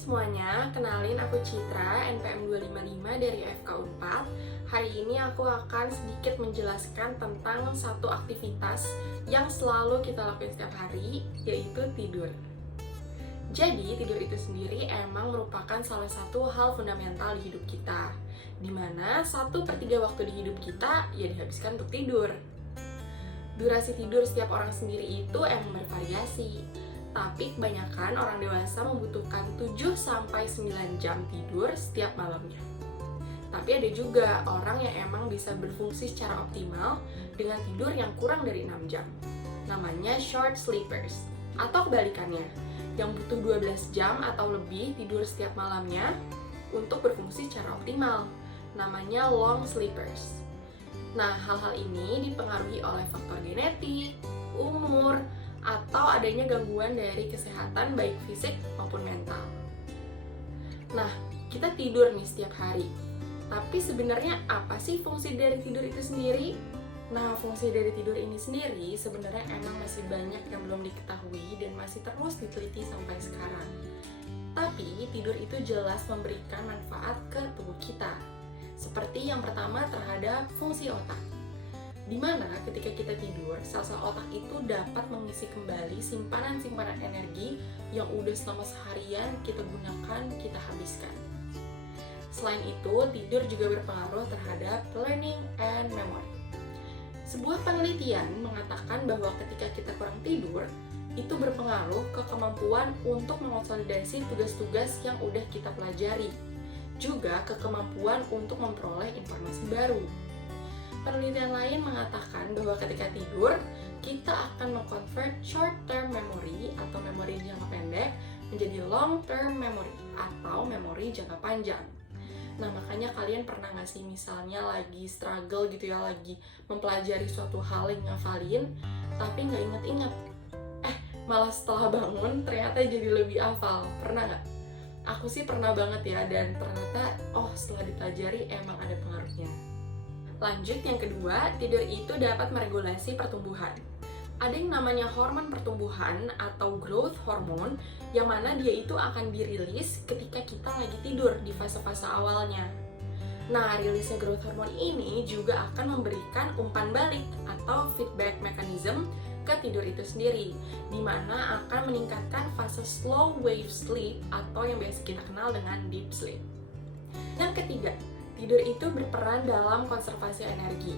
semuanya, kenalin aku Citra, NPM 255 dari FK Unpad. Hari ini aku akan sedikit menjelaskan tentang satu aktivitas yang selalu kita lakukan setiap hari, yaitu tidur. Jadi, tidur itu sendiri emang merupakan salah satu hal fundamental di hidup kita, dimana 1/3 waktu di hidup kita ya dihabiskan untuk tidur. Durasi tidur setiap orang sendiri itu emang bervariasi, tapi kebanyakan orang dewasa membutuhkan 7-9 jam tidur setiap malamnya. Tapi ada juga orang yang emang bisa berfungsi secara optimal dengan tidur yang kurang dari 6 jam. Namanya short sleepers, atau kebalikannya, yang butuh 12 jam atau lebih tidur setiap malamnya untuk berfungsi secara optimal. Namanya long sleepers. Nah, hal-hal ini dipengaruhi oleh faktor genetik, umur, atau adanya gangguan dari kesehatan baik fisik maupun mental. Nah, kita tidur nih setiap hari. Tapi sebenarnya apa sih fungsi dari tidur itu sendiri? Nah, fungsi dari tidur ini sendiri sebenarnya emang masih banyak yang belum diketahui dan masih terus diteliti sampai sekarang. Tapi tidur itu jelas memberikan manfaat ke tubuh kita. Seperti yang pertama terhadap fungsi otak. Di mana ketika kita tidur, sel-sel otak itu dapat mengisi kembali simpanan-simpanan energi yang udah selama seharian kita gunakan, kita habiskan. Selain itu, tidur juga berpengaruh terhadap learning and memory. Sebuah penelitian mengatakan bahwa ketika kita kurang tidur, itu berpengaruh ke kemampuan untuk mengonsolidasi tugas-tugas yang udah kita pelajari, juga ke kemampuan untuk memperoleh informasi baru. Penelitian lain mengatakan bahwa ketika tidur, kita akan meng-convert short-term memory atau memori jangka pendek menjadi long-term memory atau memori jangka panjang. Nah, makanya kalian pernah nggak sih misalnya lagi struggle gitu ya, lagi mempelajari suatu hal yang ngafalin, tapi nggak inget-inget. Malah setelah bangun ternyata jadi lebih hafal. Pernah nggak? Aku sih pernah banget ya, dan ternyata setelah dipelajari emang ada pengaruhnya. Lanjut, yang kedua, tidur itu dapat meregulasi pertumbuhan. Ada yang namanya hormon pertumbuhan atau growth hormone, yang mana dia itu akan dirilis ketika kita lagi tidur di fase-fase awalnya. Nah, rilisnya growth hormone ini juga akan memberikan umpan balik atau feedback mechanism ke tidur itu sendiri, di mana akan meningkatkan fase slow wave sleep atau yang biasa kita kenal dengan deep sleep. Yang ketiga, tidur itu berperan dalam konservasi energi,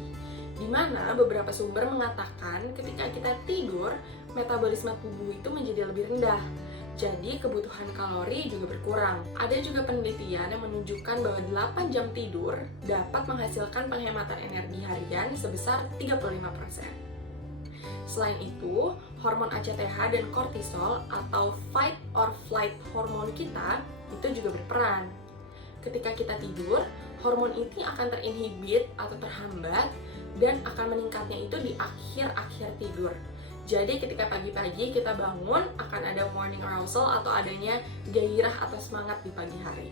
di mana beberapa sumber mengatakan ketika kita tidur, metabolisme tubuh itu menjadi lebih rendah, jadi kebutuhan kalori juga berkurang. Ada juga penelitian yang menunjukkan bahwa 8 jam tidur dapat menghasilkan penghematan energi harian sebesar 35%. Selain itu, hormon ACTH dan kortisol atau fight or flight hormon kita itu juga berperan. Ketika kita tidur, hormon ini akan terinhibit atau terhambat dan akan meningkatnya itu di akhir-akhir tidur. Jadi ketika pagi-pagi kita bangun akan ada morning arousal atau adanya gairah atau semangat di pagi hari.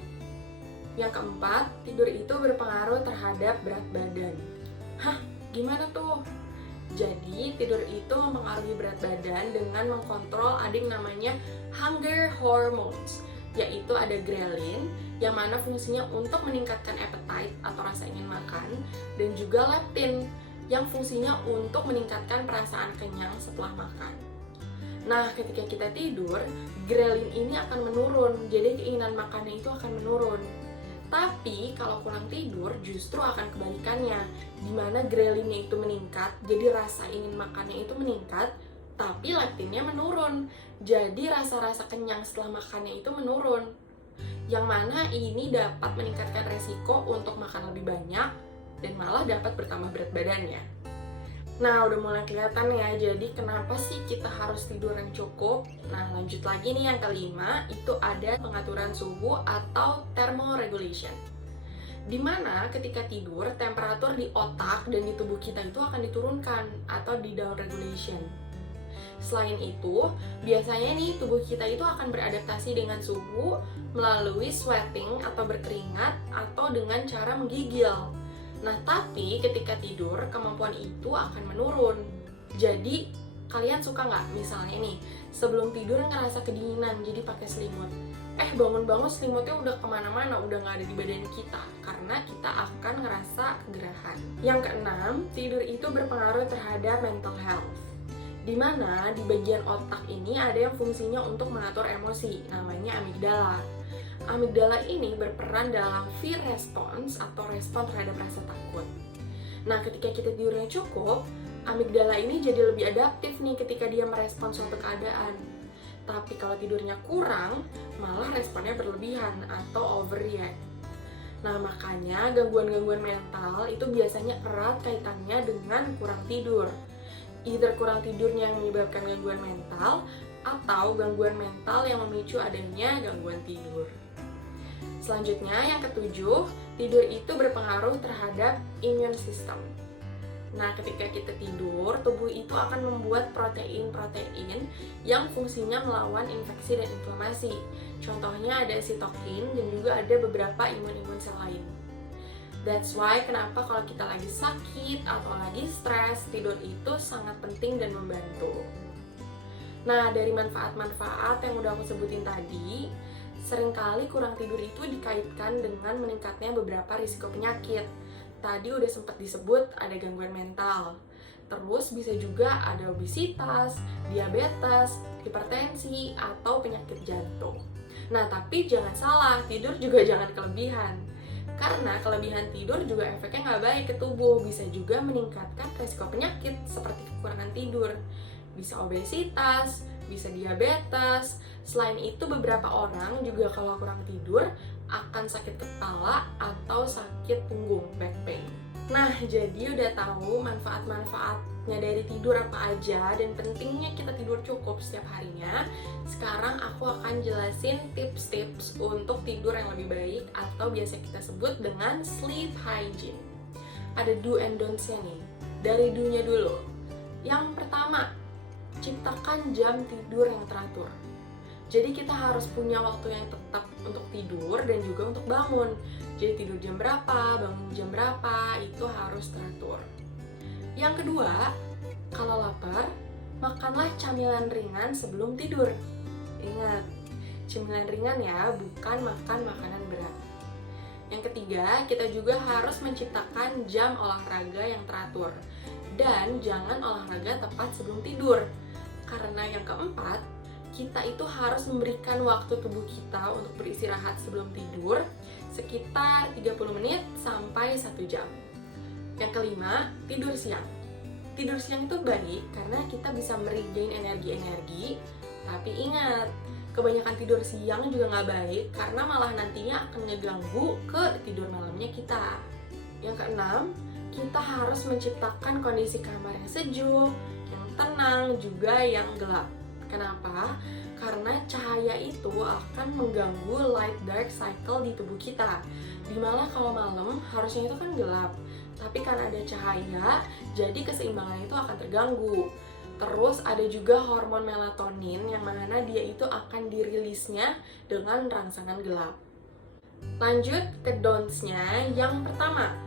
Yang keempat, tidur itu berpengaruh terhadap berat badan. Gimana tuh? Jadi tidur itu mempengaruhi berat badan dengan mengkontrol ada yang namanya hunger hormones, yaitu ada ghrelin yang mana fungsinya untuk meningkatkan appetite atau rasa ingin makan, dan juga leptin yang fungsinya untuk meningkatkan perasaan kenyang setelah makan. Nah, ketika kita tidur, ghrelin ini akan menurun, jadi keinginan makannya itu akan menurun. Tapi kalau kurang tidur justru akan kebalikannya, di mana ghrelinnya itu meningkat, jadi rasa ingin makannya itu meningkat, tapi leptinnya menurun, jadi rasa-rasa kenyang setelah makannya itu menurun. Yang mana ini dapat meningkatkan resiko untuk makan lebih banyak dan malah dapat bertambah berat badannya. Nah, udah mulai kelihatan ya, jadi kenapa sih kita harus tidur yang cukup? Nah, lanjut lagi nih, yang kelima, itu ada pengaturan suhu atau thermoregulation. Dimana ketika tidur, temperatur di otak dan di tubuh kita itu akan diturunkan atau di down regulation. Selain itu, biasanya nih tubuh kita itu akan beradaptasi dengan suhu melalui sweating atau berkeringat atau dengan cara menggigil. Nah, tapi ketika tidur, kemampuan itu akan menurun. Jadi, kalian suka nggak misalnya nih, sebelum tidur ngerasa kedinginan, jadi pakai selimut. bangun-bangun selimutnya udah kemana-mana, udah nggak ada di badan kita, karena kita akan ngerasa kegerahan. Yang keenam, tidur itu berpengaruh terhadap mental health, dimana di bagian otak ini ada yang fungsinya untuk mengatur emosi, namanya amigdala. Amigdala ini berperan dalam fear response atau respon terhadap rasa takut. Nah, ketika kita tidurnya cukup, amigdala ini jadi lebih adaptif nih ketika dia merespons suatu keadaan. Tapi kalau tidurnya kurang, malah responnya berlebihan atau overreact. Nah, makanya gangguan-gangguan mental itu biasanya erat kaitannya dengan kurang tidur. Either kurang tidurnya yang menyebabkan gangguan mental, atau gangguan mental yang memicu adanya gangguan tidur. Selanjutnya, yang ketujuh, tidur itu berpengaruh terhadap immune system. Nah, ketika kita tidur, tubuh itu akan membuat protein-protein yang fungsinya melawan infeksi dan inflamasi. Contohnya ada sitokin dan juga ada beberapa imun-imun sel lain. That's why kenapa kalau kita lagi sakit atau lagi stres, tidur itu sangat penting dan membantu. Nah, dari manfaat-manfaat yang udah aku sebutin tadi, seringkali kurang tidur itu dikaitkan dengan meningkatnya beberapa risiko penyakit. Tadi udah sempat disebut ada gangguan mental. Terus bisa juga ada obesitas, diabetes, hipertensi, atau penyakit jantung. Nah, tapi jangan salah, tidur juga jangan kelebihan. Karena kelebihan tidur juga efeknya nggak baik ke tubuh, bisa juga meningkatkan risiko penyakit seperti kekurangan tidur. Bisa obesitas, bisa diabetes. Selain itu, beberapa orang juga kalau kurang tidur akan sakit kepala atau sakit punggung, back pain. Nah, jadi udah tahu manfaat-manfaatnya dari tidur apa aja dan pentingnya kita tidur cukup setiap harinya. Sekarang aku akan jelasin tips-tips untuk tidur yang lebih baik atau biasa kita sebut dengan sleep hygiene. Ada do and don'ts-nya nih. Dari do-nya dulu. Yang pertama, ciptakan jam tidur yang teratur. Jadi kita harus punya waktu yang tetap untuk tidur dan juga untuk bangun. Jadi tidur jam berapa, bangun jam berapa, itu harus teratur. Yang kedua, kalau lapar, makanlah camilan ringan sebelum tidur. Ingat, camilan ringan ya, bukan makan makanan berat. Yang ketiga, kita juga harus menciptakan jam olahraga yang teratur. Dan jangan olahraga tepat sebelum tidur. Karena yang keempat, kita itu harus memberikan waktu tubuh kita untuk beristirahat sebelum tidur sekitar 30 menit sampai 1 jam. Yang kelima, tidur siang. Tidur siang itu baik karena kita bisa meregain energi-energi, tapi ingat, kebanyakan tidur siang juga nggak baik karena malah nantinya akan ngeganggu ke tidur malamnya kita. Yang keenam, kita harus menciptakan kondisi kamar yang sejuk, yang tenang, juga yang gelap. Kenapa? Karena cahaya itu akan mengganggu light-dark cycle di tubuh kita. Dimana kalau malam harusnya itu kan gelap, tapi karena ada cahaya, jadi keseimbangan itu akan terganggu. Terus ada juga hormon melatonin yang mana dia itu akan dirilisnya dengan rangsangan gelap. Lanjut ke don'ts-nya. Yang pertama,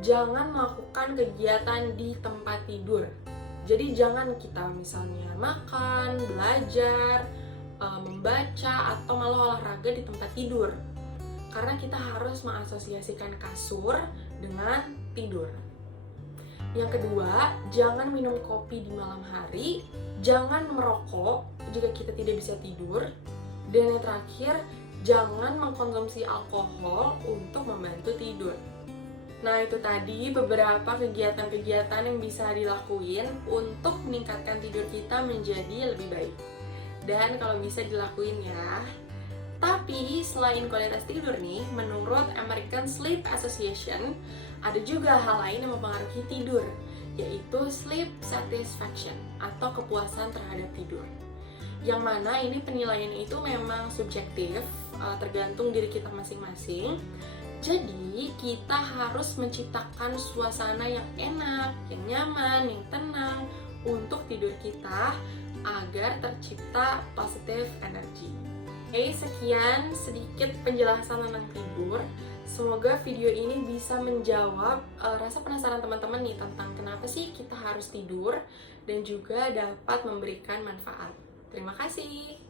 jangan melakukan kegiatan di tempat tidur. Jadi jangan kita misalnya makan, belajar, membaca, atau malah olahraga di tempat tidur. Karena kita harus mengasosiasikan kasur dengan tidur. Yang kedua, jangan minum kopi di malam hari, jangan merokok jika kita tidak bisa tidur. Dan yang terakhir, jangan mengkonsumsi alkohol untuk membantu tidur. Nah, itu tadi beberapa kegiatan-kegiatan yang bisa dilakuin untuk meningkatkan tidur kita menjadi lebih baik. Dan kalau bisa dilakuin ya. Tapi selain kualitas tidur nih, menurut American Sleep Association, ada juga hal lain yang mempengaruhi tidur, yaitu sleep satisfaction atau kepuasan terhadap tidur. Yang mana ini penilaiannya itu memang subjektif, tergantung diri kita masing-masing. Jadi, kita harus menciptakan suasana yang enak, yang nyaman, yang tenang untuk tidur kita agar tercipta positive energy. Oke, sekian sedikit penjelasan tentang tidur. Semoga video ini bisa menjawab rasa penasaran teman-teman nih tentang kenapa sih kita harus tidur dan juga dapat memberikan manfaat. Terima kasih.